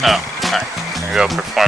Oh, alright. I'm gonna go perform.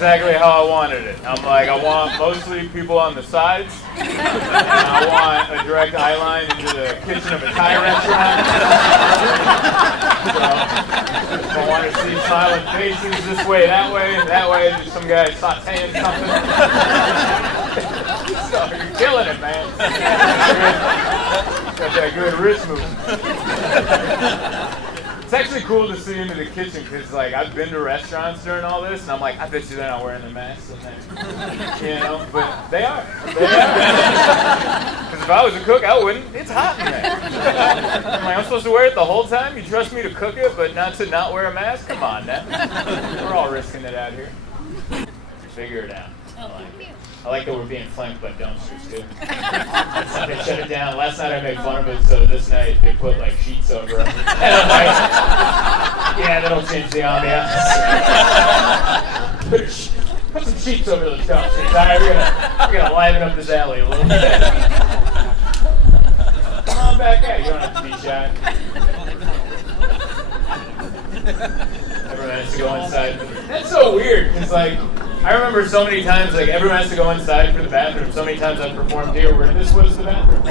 Exactly how I wanted it. I'm like, I want mostly people on the sides, and I want a direct eye line into the kitchen of a Thai restaurant. So I want to see smiling faces this way, that way, just some guy sauteing something. So you're killing it, man. Got that good wrist movement. It's actually cool to see into the kitchen because, like, I've been to restaurants during all this, and I'm like, I bet you they're not wearing their masks in there. You know, but they are. Because if I was a cook, I wouldn't. It's hot in there. I'm like, I'm supposed to wear it the whole time? You trust me to cook it, but not to not wear a mask? Come on, now. We're all risking it out here. Figure it out. I like that we're being flanked by dumpsters, too. They shut it down. Last night I made fun of it, so this night they put, like, sheets over it. And I'm like, yeah, that'll change the ambiance. Put some sheets over those dumpsters. All right, we're gonna liven up this alley a little bit. Come on back out. You don't have to be shy. Everyone has to go inside. That's so weird, because, like, I remember so many times, like, everyone has to go inside for the bathroom. So many times I've performed here where this was the bathroom.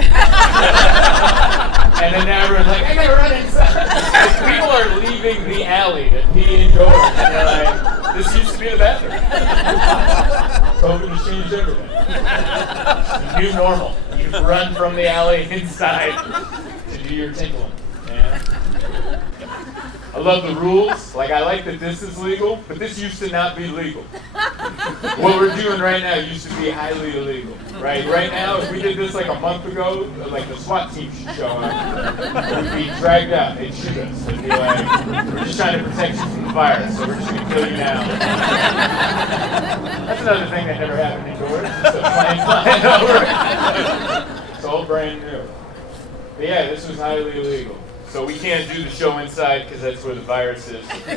And then now everyone's like, I gotta run inside. Like, people are leaving the alley to pee indoors. And they're like, this used to be the bathroom. COVID has changed everything. It's the new normal. You run from the alley inside to do your tinkling. Yeah. I love the rules. Like, I like that this is legal, but this used to not be legal. What we're doing right now used to be highly illegal, right? Right now, if we did this like a month ago, like the SWAT team should show up. We'd be dragged out. They'd shoot us. They'd be like, we're just trying to protect you from the virus, so we're just going to kill you now. That's another thing that never happened indoors. Just a plane flying over. It's all brand new. But yeah, this was highly illegal. So we can't do the show inside because that's where the virus is. The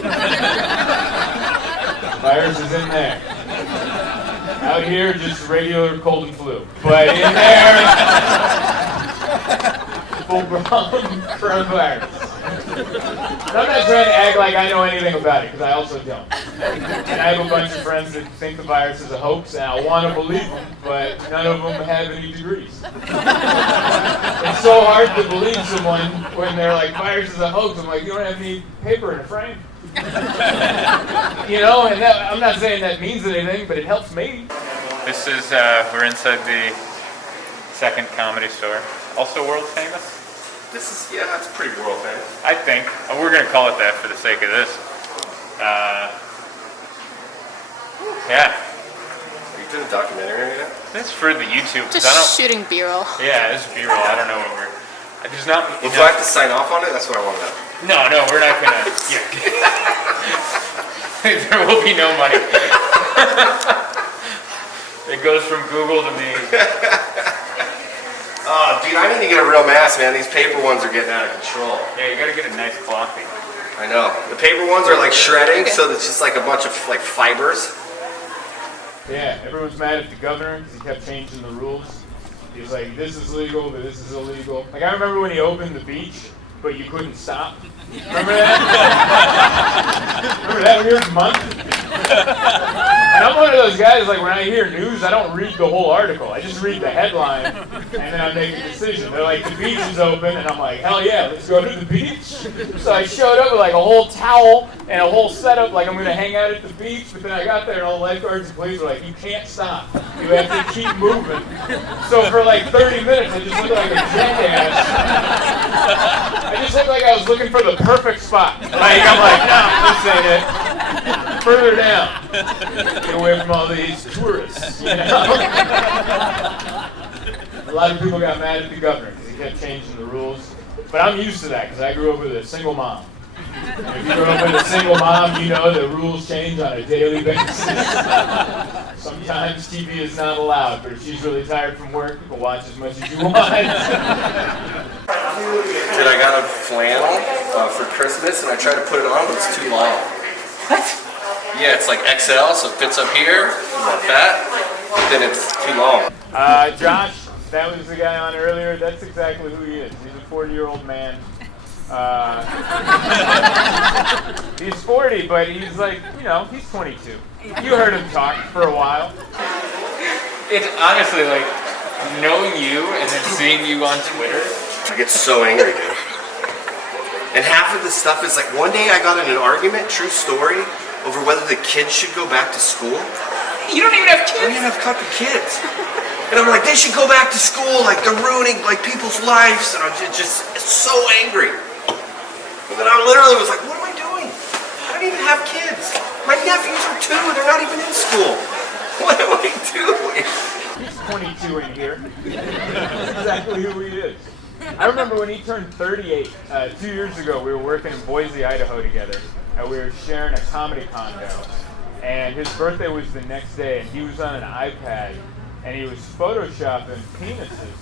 virus is in there. Out here, just regular cold and flu. But in there, full-blown coronavirus. And I'm not trying to act like I know anything about it, because I also don't. And I have a bunch of friends that think the virus is a hoax, and I want to believe them, but none of them have any degrees. It's so hard to believe someone when they're like, virus is a hoax. I'm like, you don't have any paper in a frame. You know, and that, I'm not saying that means anything, but it helps me. This is, we're inside the second comedy store. Also world famous? This is, yeah, it's pretty world famous. I think. We're going to call it that for the sake of this. Yeah. Are you doing a documentary right now? This is for the YouTube. Just shooting B-roll. Yeah, this is B-roll. I don't know what we're... There's not... Well, do I have to sign off on it? That's what I want to know. No, we're not going to... There will be no money. It goes from Google to me. Oh, dude, I need to get a real mask, man. These paper ones are getting out of control. Yeah, you gotta get a nice clothing. I know. The paper ones are like shredding, so it's just like a bunch of like fibers. Yeah, everyone's mad at the governor because he kept changing the rules. He was like, this is legal, but this is illegal. Like, I remember when he opened the beach, but you couldn't stop. Remember that? Remember that when you were a month? And I'm one of those guys, like, when I hear news, I don't read the whole article. I just read the headline, and then I make a decision. They're like, the beach is open, and I'm like, hell yeah, let's go to the beach. So I showed up with, like, a whole towel and a whole setup, like I'm going to hang out at the beach. But then I got there, and all the lifeguards and police were like, you can't stop. You have to keep moving. So for, like, 30 minutes, I just looked like a jackass. I just looked like I was looking for the perfect spot. Like, I'm like, no, this ain't it. Further down. Get away from all these tourists, you know? A lot of people got mad at the governor because he kept changing the rules. But I'm used to that because I grew up with a single mom. If you grew up with a single mom, you know the rules change on a daily basis. Sometimes TV is not allowed, but if she's really tired from work, you can watch as much as you want. Dude, I got a flannel for Christmas, and I tried to put it on, but it's too long. What? Yeah, it's like XL, so it fits up here, not fat, but then it's too long. Josh, that was the guy on earlier. That's exactly who he is. He's a 40-year-old man. He's 40, but he's like, you know, he's 22. You heard him talk for a while. It's honestly like knowing you and then seeing you on Twitter. I get so angry, dude. And half of the stuff is like, one day I got in an argument, true story, over whether the kids should go back to school. You don't even have I kids. don't even have fucking kids. And I'm like, they should go back to school, like they're ruining like people's lives. And I'm just so angry. But then I literally was like, what am I doing? I don't even have kids. My nephews are 2, they're not even in school. What am I doing? He's 22 in here. That's exactly who he is. I remember when he turned 38, 2 years ago, we were working in Boise, Idaho together, and we were sharing a comedy condo. And his birthday was the next day, and he was on an iPad, and he was photoshopping penises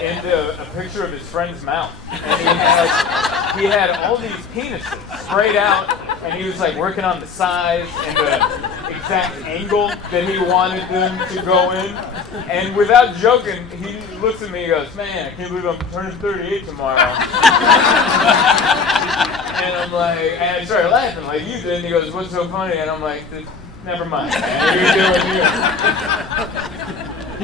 into a picture of his friend's mouth. And he had all these penises sprayed out, and he was like working on the size and the exact angle that he wanted them to go in. And without joking, he looks at me and goes, "Man, I can't believe I'm turning 38 tomorrow." And I'm like, and I started laughing like you did, and he goes, "What's so funny?" And I'm like, "Never mind, man. You're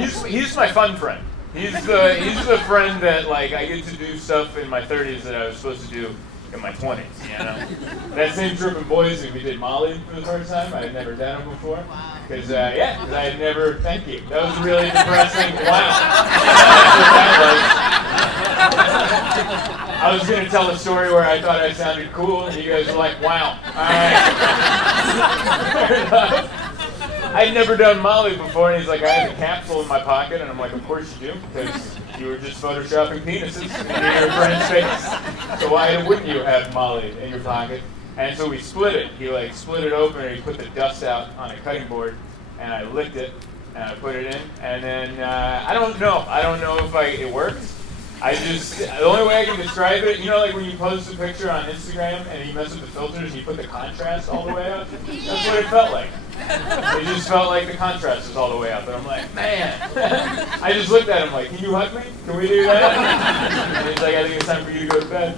doing you." He's my fun friend. He's the friend that like I get to do stuff in my 30s that I was supposed to do in my 20s. You know, that same trip in Boise, we did Molly for the first time. I had never done it before. Because I had never. Thank you. That was really depressing. Wow. I was gonna tell a story where I thought I sounded cool, and you guys were like, "Wow." All right. I'd never done Molly before, and he's like, "I had a capsule in my pocket," and I'm like, "Of course you do, because you were just photoshopping penises into your friend's face. So why wouldn't you have Molly in your pocket?" And so we split it. He like split it open, and he put the dust out on a cutting board, and I licked it, and I put it in, and then I don't know if it worked. The only way I can describe it, you know, like when you post a picture on Instagram and you mess with the filters and you put the contrast all the way up? That's what it felt like. It just felt like the contrast was all the way up. And I'm like, man. I just looked at him like, "Can you hug me? Can we do that?" And he's like, "I think it's time for you to go to bed."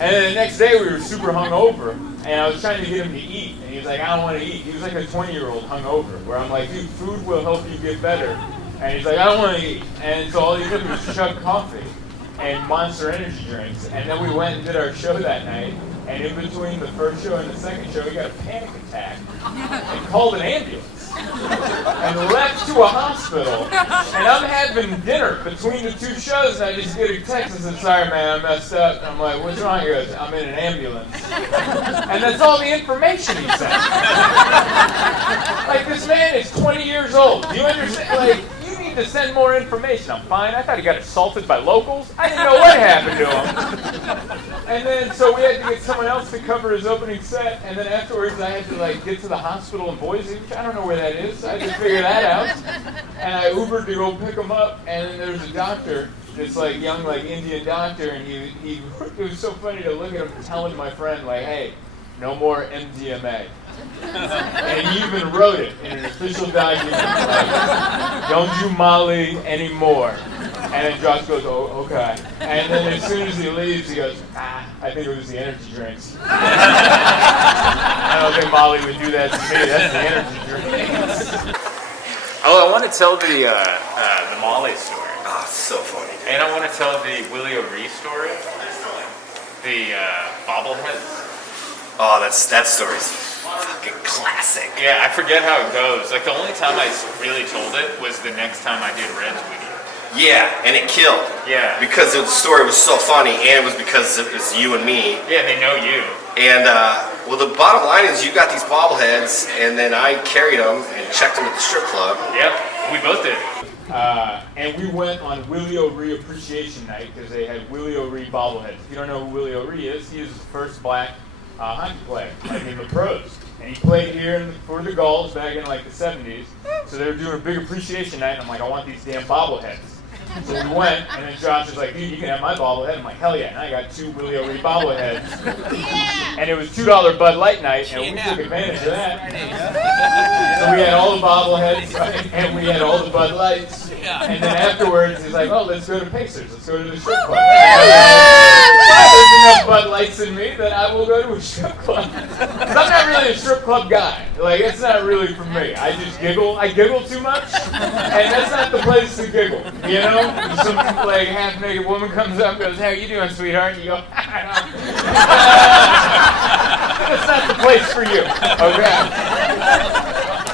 And then the next day we were super hungover, and I was trying to get him to eat, and he was like, "I don't want to eat." He was like a 20-year-old hungover, where I'm like, "Dude, food will help you get better." And he's like, "I don't want to eat." And so all he did was chug coffee and Monster Energy drinks. And then we went and did our show that night. And in between the first show and the second show, he got a panic attack and called an ambulance and left to a hospital. And I'm having dinner between the 2 shows, and I just get a text and said, "Sorry, man, I messed up." And I'm like, "What's wrong?" He goes, "I'm in an ambulance." And that's all the information he sent. Like, this man is 20 years old. Do you understand? Like, you need to send more information. I'm fine. I thought he got assaulted by locals. I didn't know what happened to him. And then, so we had to get someone else to cover his opening set. And then afterwards, I had to, like, get to the hospital in Boise, which I don't know where that is. I had to figure that out. And I Ubered to go pick him up. And then there was a doctor, this, like, young, like, Indian doctor. And he it was so funny to look at him telling my friend, like, "Hey, no more MDMA." And he even wrote it in an official document, like, "Don't do Molly anymore." And then Josh goes, "Oh, okay." And then as soon as he leaves, he goes, "I think it was the energy drinks." I don't think Molly would do that to me. That's the energy drinks. Oh, I want to tell the Molly story. Oh, it's so funny. And I want to tell the Willie O'Ree story. The bobbleheads. Oh, that story's fucking classic. Yeah, I forget how it goes. Like, the only time I really told it was the next time I did Red's video. Yeah, and it killed. Yeah. Because the story was so funny, and it was because it was you and me. Yeah, they know you. And, well, the bottom line is you got these bobbleheads, and then I carried them and checked them at the strip club. Yep, we both did. And we went on Willie O'Ree Appreciation Night because they had Willie O'Ree bobbleheads. If you don't know who Willie O'Ree is, he is the first black hockey player, like in the pros. And he played here for the Gulls back in like the 70s. So they were doing a big appreciation night, and I'm like, I want these damn bobbleheads. So we went, and then Josh was like, dude, you can have my bobblehead. I'm like, hell yeah. And I got 2 Willie O'Ree bobbleheads. And it was $2 Bud Light night, and we took advantage of that. So we had all the bobbleheads, and we had all the Bud Lights. And then afterwards, he's like, oh, let's go to Pacers. Let's go to the strip club. There's enough Bud Lights in me that I will go to a strip club. 'Cause I'm not really a strip club guy. Like, it's not really for me. I just giggle. I giggle too much, and that's not the place to giggle, you know? Some like half-naked woman comes up and goes, how you doing, sweetheart? And you go, that's not the place for you, okay?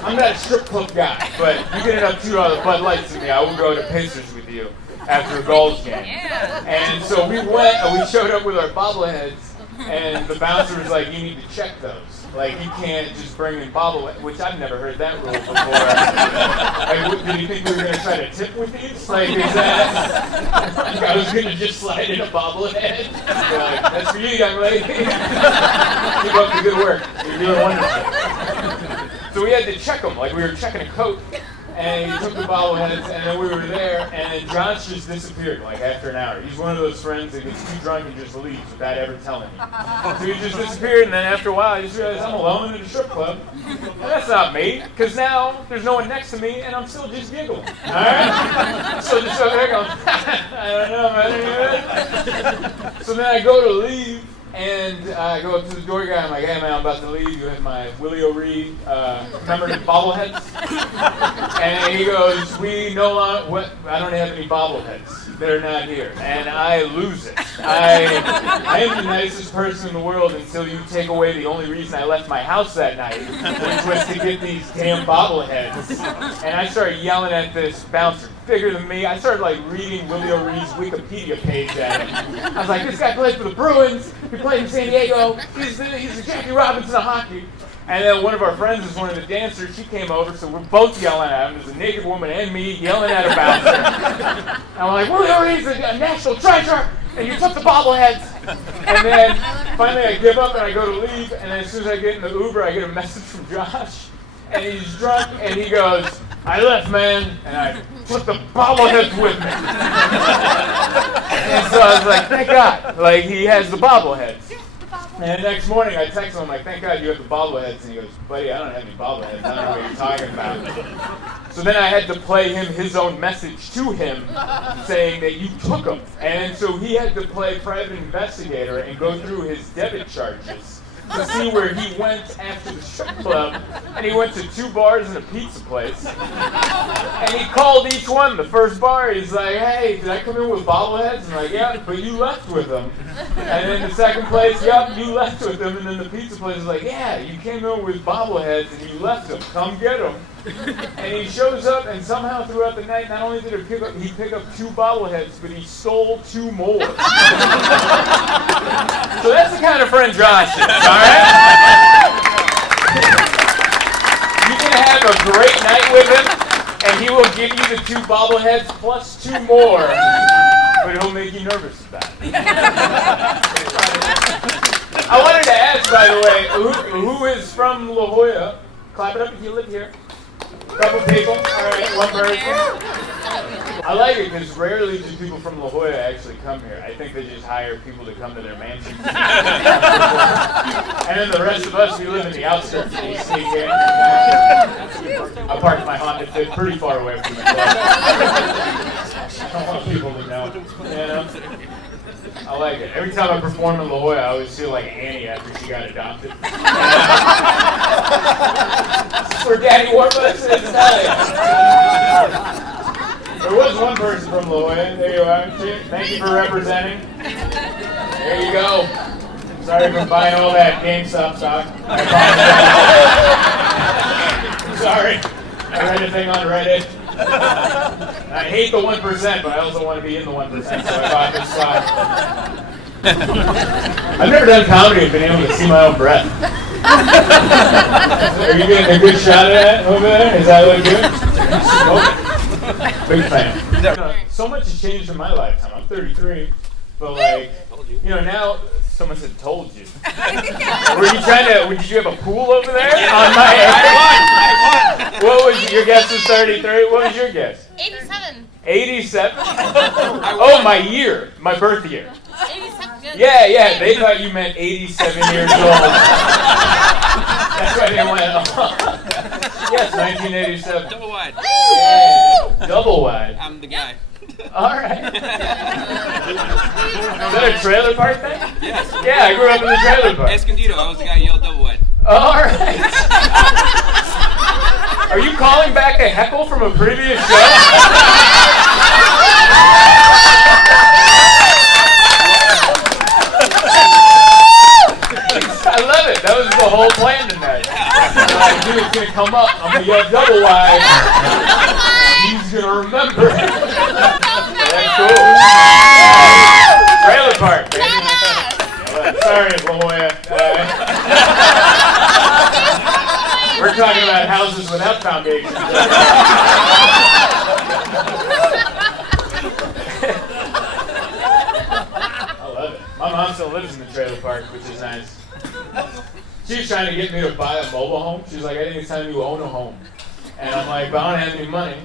I'm not a strip club guy, but you get enough $2 Bud Lights in me, I will go to Pacers with you after a Gulls game. And so we went and we showed up with our bobbleheads, and the bouncer was like, you need to check those. Like, you can't just bring in bobbleheads, which I've never heard that rule before. Like, did you think we were going to try to tip with these? Like, is that, like I was going to just slide in a bobblehead? You're like, that's for you, young lady. Keep up the good work. You're doing wonderful. So we had to check them, like we were checking a coat. And he took the bobbleheads, and then we were there, and then Josh just disappeared, like, after an hour. He's one of those friends that gets too drunk and just leaves without ever telling you. So he just disappeared, and then after a while, I just realized I'm alone in a strip club. And that's not me, because now there's no one next to me, and I'm still just giggling. All right? So just over there going, I don't know, man. So then I go to leave, and I go up to the door guy, I'm like, hey man, I'm about to leave, you have my Willie O'Ree commemorative bobbleheads? And he goes, we no longer, I don't have any bobbleheads. They're not here. And I lose it. I am the nicest person in the world until you take away the only reason I left my house that night, which was to get these damn bobbleheads. And I started yelling at this bouncer, bigger than me. I started like reading Willie O'Ree's Wikipedia page at him. I was like, this guy played for the Bruins. He played in San Diego. He's the Jackie Robinson of hockey. And then one of our friends is one of the dancers. She came over, so we're both yelling at him. There's a naked woman and me yelling at a bouncer. And I'm like, Willie O'Ree's a national treasure, and you took the bobbleheads. And then finally I give up and I go to leave. And then as soon as I get in the Uber, I get a message from Josh. And he's drunk, and he goes, I left, man, and I took the bobbleheads with me. And so I was like, thank God. Like, he has the bobbleheads. And the next morning, I text him, I'm like, thank God you have the bobbleheads. And he goes, buddy, I don't have any bobbleheads. I don't know what you're talking about. So then I had to play him his own message to him saying that you took them. And so he had to play private investigator and go through his debit charges to see where he went after the strip club. And he went to 2 bars and a pizza place. And he called each one. The first bar, he's like, hey, did I come in with bobbleheads? I'm like, yeah, but you left with them. And then the second place, yep, you left with them. And then the pizza place is like, yeah, you came in with bobbleheads and you left them. Come get them. And he shows up, and somehow throughout the night, not only did he pick up 2 bobbleheads, but he stole 2 more. So that's the kind of friend Josh is, all right? You can have a great night with him, and he will give you the 2 bobbleheads plus 2 more, but he'll make you nervous about it. I wanted to ask, by the way, who is from La Jolla? Clap it up if you live here. Couple people, all right, one person. I like it because rarely do people from La Jolla actually come here. I think they just hire people to come to their mansions. And then the rest of us, we live in the outskirts of DC here. I parked my Honda Fit pretty far away from the club. I don't want people to know. You know? I like it. Every time I perform in La Jolla, I always feel like Annie after she got adopted. This is where Daddy Warbucks is. There was one person from La Jolla. There you are. Thank you for representing. There you go. Sorry for buying all that GameStop stock. I apologize. Sorry. I read a thing on Reddit. I hate the 1%, but I also want to be in the 1%, so I bought this stock. I've never done comedy and been able to see my own breath. Are you getting a good shot at that over there? Does that look good? Big fan. So much has changed in my lifetime. I'm 33, but like, you know, now someone said told you. Were you trying to? Did you have a pool over there on my age? I won. What was your guess? Was 33. What was your guess? 87. 87. Oh, my year, my birth year. 87. Good. Yeah. They thought you meant 87 years old. That's why they went. Yes, 1987. Double wide. Yeah. Double wide. I'm the guy. All right. Is that a trailer park thing? Yes. Yeah, I grew up in the trailer park. Escondido, I was the guy who yelled double wide. All right. Are you calling back a heckle from a previous show? I love it. That was the whole plan tonight. Dude, it's gonna come up. I'm gonna yell double wide. He's gonna remember. That's cool. Trailer park, baby. Sorry, La Jolla. We're talking about houses without foundations. I love it. My mom still lives in the trailer park, which is nice. She was trying to get me to buy a mobile home. She was like, I think it's time you own a home. And I'm like, but I don't have any money.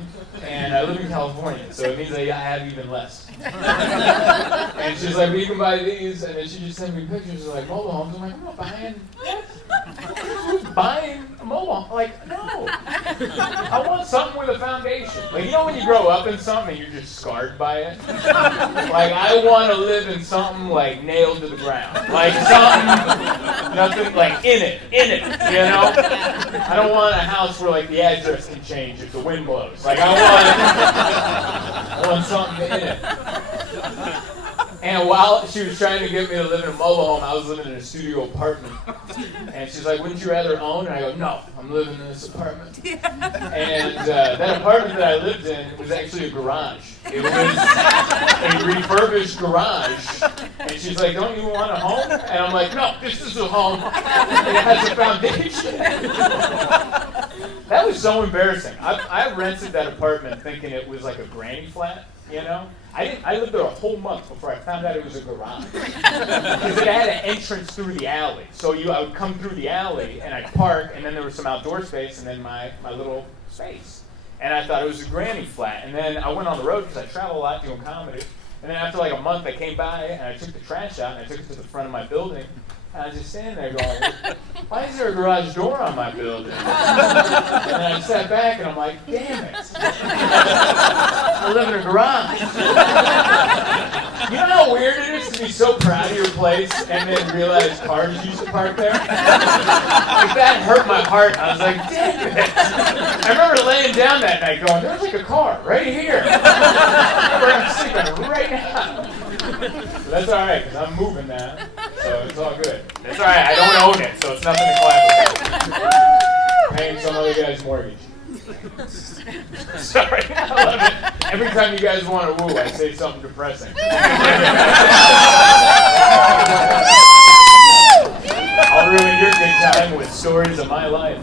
And I live in California, so it means that I have even less. And she's like, well, you can buy these. And then she just sent me pictures of like mobile homes. I'm like, I'm not buying what? Who's buying a mobile home? Like, no. I want something with a foundation. Like, you know when you grow up in something and you're just scarred by it? Like, I want to live in something like nailed to the ground. Like something, nothing like in it, you know? I don't want a house where like the address can change if the wind blows. Like, I want something in it. And while she was trying to get me to live in a mobile home, I was living in a studio apartment. And she's like, wouldn't you rather own? And I go, no, I'm living in this apartment. And that apartment that I lived in was actually a garage. It was a refurbished garage. And she's like, don't you want a home? And I'm like, no, this is a home. And it has a foundation. That was so embarrassing. I rented that apartment thinking it was like a granny flat, you know? I lived there a whole month before I found out it was a garage. Because it had an entrance through the alley. So I would come through the alley and I'd park, and then there was some outdoor space and then my little space. And I thought it was a granny flat. And then I went on the road because I travel a lot doing comedy. And then after like a month I came by and I took the trash out and I took it to the front of my building. And I was just standing there going, why is there a garage door on my building? And then I sat back and I'm like, damn it. I live in a garage. You know how weird it is to be so proud of your place and then realize cars used to park there? Like, that hurt my heart. I was like, damn it. I remember laying down that night going, there's like a car right here. Where I'm sleeping right now. But that's all right, because I'm moving now, so it's all good. That's all right, I don't own it, so it's nothing to clap about. Paying some other guy's mortgage. Sorry, I love it. Every time you guys want to woo, I say something depressing. I'll ruin your good time with stories of my life.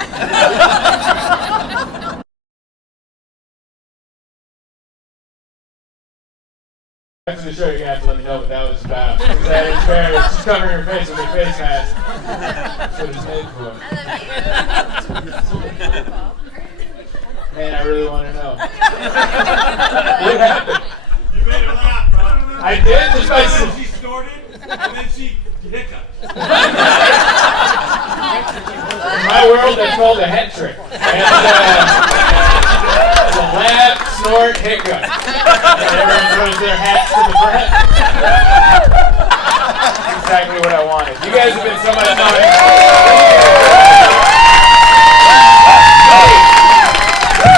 After the show, you're going to have to let me know what that was about. Because that is fair. She's covering her face with her face mask. That's what it's made for. Man, I really want to know. What happened? You made her laugh, bro. I did? Just by And then she snorted, and then she hiccuped. In my world, that's called a hat trick. And, the laugh, snort, hiccup. And everyone throws their hats to the front. That's exactly what I wanted. You guys have been so much fun.